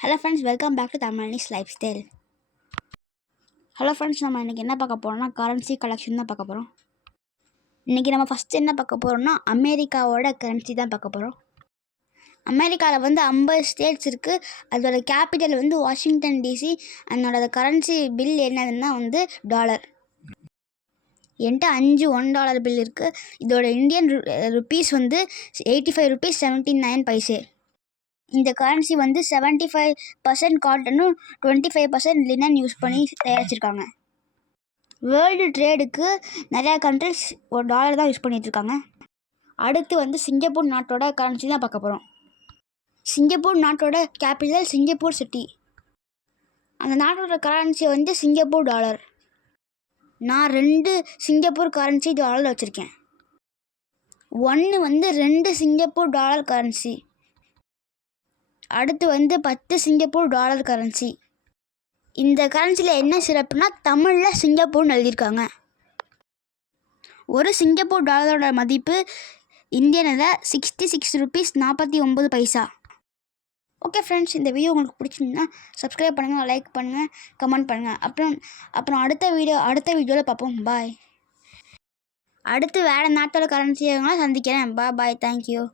Hello friends, welcome back to Tamilnis life style. Hello friends, நம்ம இன்றைக்கி என்ன பார்க்க போகிறோம்னா கரன்சி கலெக்ஷன் தான் பார்க்க போகிறோம். இன்றைக்கி நம்ம ஃபஸ்ட்டு என்ன பார்க்க போகிறோம்னா அமெரிக்காவோட கரன்சி தான் பார்க்க போகிறோம். அமெரிக்காவில் 50 ஸ்டேட்ஸ் இருக்குது. அதோட கேபிட்டல் வாஷிங்டன் டிசி. அதனோட கரன்சி பில் என்னதுன்னா டாலர். என்கிட்ட 5 $1 பில் இருக்குது. இதோட இந்தியன் ருப்பீஸ் 85 rupees 79 இந்த கரன்சி 75% காட்டனும் 25% லினன் யூஸ் பண்ணி தயாரிச்சிருக்காங்க. வேர்ல்டு ட்ரேடுக்கு நிறையா கண்ட்ரிஸ் $1 தான் யூஸ் பண்ணிகிட்ருக்காங்க. அடுத்து சிங்கப்பூர் நாட்டோட கரன்சி தான் பார்க்க போகிறோம். சிங்கப்பூர் நாட்டோட கேபிட்டல் சிங்கப்பூர் சிட்டி. அந்த நாட்டோட கரன்சி சிங்கப்பூர் டாலர். நான் 2 சிங்கப்பூர் கரன்சி டாலர் வச்சுருக்கேன். ஒன்று 2 சிங்கப்பூர் டாலர் கரன்சி. அடுத்து 10 சிங்கப்பூர் டாலர் கரன்சி. இந்த கரன்சியில் என்ன சிறப்புனா தமிழில் சிங்கப்பூர்னு எழுதியிருக்காங்க. ஒரு சிங்கப்பூர் டாலரோட மதிப்பு இந்தியனில் 66 rupees 49. ஓகே ஃப்ரெண்ட்ஸ், இந்த வீடியோ உங்களுக்கு பிடிச்சிருந்தா சப்ஸ்கிரைப் பண்ணுங்கள், லைக் பண்ணுங்கள், கமெண்ட் பண்ணுங்கள். அப்புறம் அடுத்த வீடியோவில் பார்ப்போம். பாய். அடுத்து வேறு நாட்டோட கரன்சியை சந்திக்கிறேன். பாய். தேங்க்யூ.